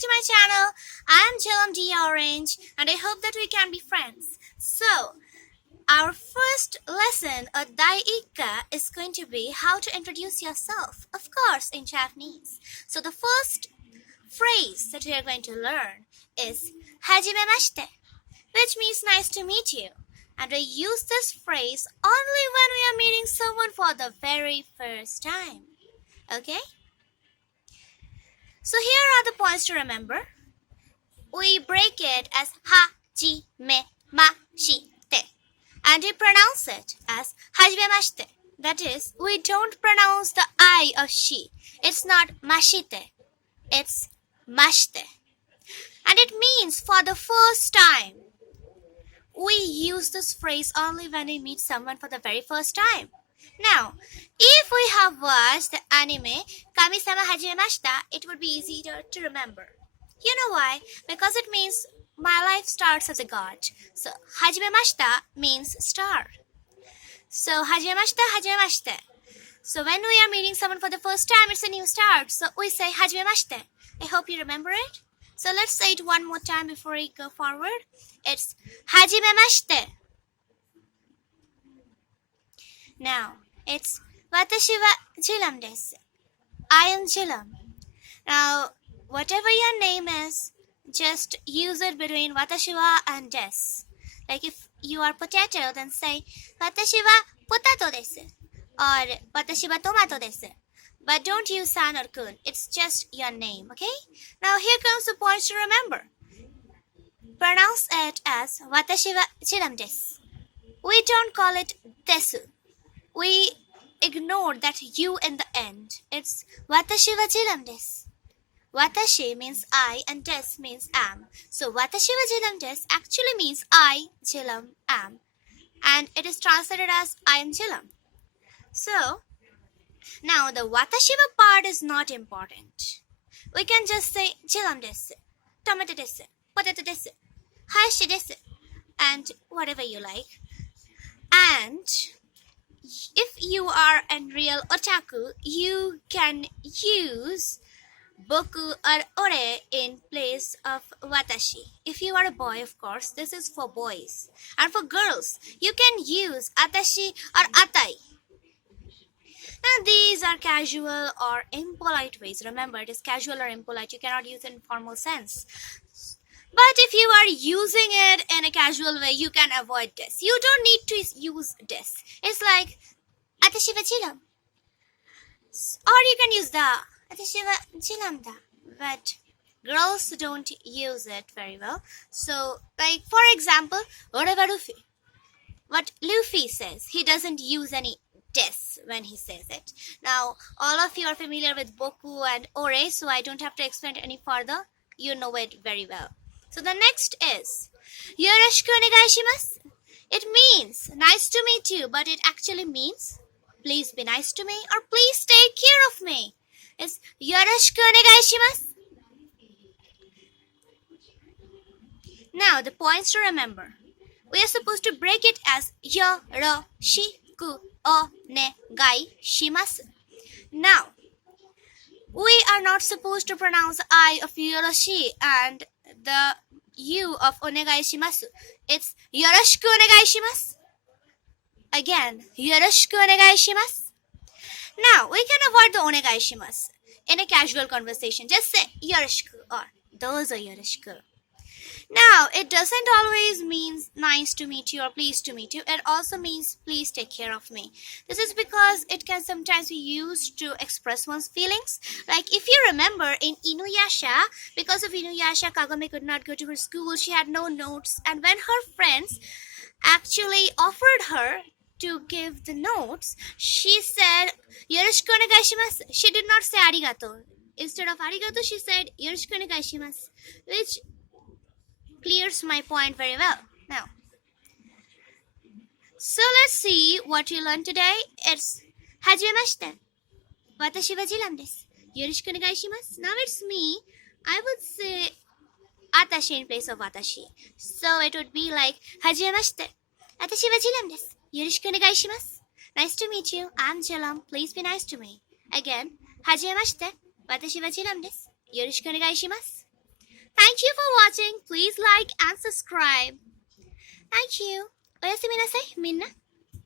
to my channel. I am Jilam D Orange and I hope that we can be friends. So, our first lesson of Daika is going to be how to introduce yourself, of course, in Japanese. So, the first phrase that we are going to learn is Hajimemashite, which means nice to meet you. And we use this phrase only when we are meeting someone for the very first time. Okay? So here are the points to remember. We break it as hajimemashite and we pronounce it as hajimemashite. That is, we don't pronounce the I of she. It's not mashite, it's mashite. And it means for the first time. We use this phrase only when we meet someone for the very first time. Now, if we have watched the anime Kami-sama Hajimemashita, it would be easier to remember. You know why? Because it means my life starts as a god. So, Hajimemashita means start. So, Hajimemashita. So, when we are meeting someone for the first time, it's a new start. So, we say Hajimemashite. I hope you remember it. So, let's say it one more time before we go forward. It's Hajimemashite. Now, it's Watashi wa Jilam desu. I am Jilam. Now, whatever your name is, just use it between watashi wa and desu. Like if you are potato, then say watashi wa potato desu or watashi wa tomato desu. But don't use san or kun. It's just your name, okay? Now, here comes the points to remember. Pronounce it as watashi wa Jilam desu. We don't call it desu. We ignore that you in the end. It's watashi wa Jilam desu. Watashi means I and desu means am. So watashi wa Jilam desu actually means I, Jilam, am. And it is translated as I am Jilam. So, now the watashi wa part is not important. We can just say Jilam desu, tomato desu, potato desu, hayashi desu, and whatever you like. And if you are a real otaku, you can use boku or ore in place of watashi. If you are a boy, of course, this is for boys. And for girls, you can use atashi or atai. Now, these are casual or impolite ways. Remember, it is casual or impolite. You cannot use it in formal sense. But if you are using it in a casual way, you can avoid this. You don't need to use this. It's like, Atashi wa Jilam. Or you can use the, Atashi wa Jilam da. But girls don't use it very well. So, like, for example, ore wa Luffy. What Luffy says, he doesn't use any des when he says it. Now, all of you are familiar with boku and ore, so I don't have to explain it any further. You know it very well. So the next is yoroshiku onegai shimasu. It means nice to meet you, but it actually means please be nice to me or please take care of me. It's yoroshiku onegai shimasu. Now the points to remember. We are supposed to break it as yoroshiku onegai shimasu. Now, we are not supposed to pronounce I of yoroshi and the U of onegai shimasu. It's yoroshiku onegai shimasu. Again, yoroshiku onegai shimasu. Now, we can avoid the onegai shimasu in a casual conversation. Just say yoroshiku or dozo yoroshiku. Now, it doesn't always mean nice to meet you or pleased to meet you. It also means please take care of me. This is because it can sometimes be used to express one's feelings. Like if you remember in Inuyasha, because of Inuyasha, Kagome could not go to her school. She had no notes. And when her friends actually offered her to give the notes, she said, yoroshiku onegai shimasu. She did not say arigato. Instead of arigato, she said, yoroshiku onegai shimasu, which clears my point very well. Now, so let's see what we learned today. It's hajimemashite. Watashi wa Jilam desu. Yoroshiku onegai shimasu. Now it's me. I would say atashi in place of watashi. So it would be like hajimemashite. Watashi wa Jilam desu. Yoroshiku onegai shimasu. Nice to meet you. I'm Jilam. Please be nice to me. Again, hajimemashite. Watashi wa Jilam desu. Yoroshiku onegai shimasu. Thank you for watching. Please like and subscribe. Thank you. おやすみなさい、みんな。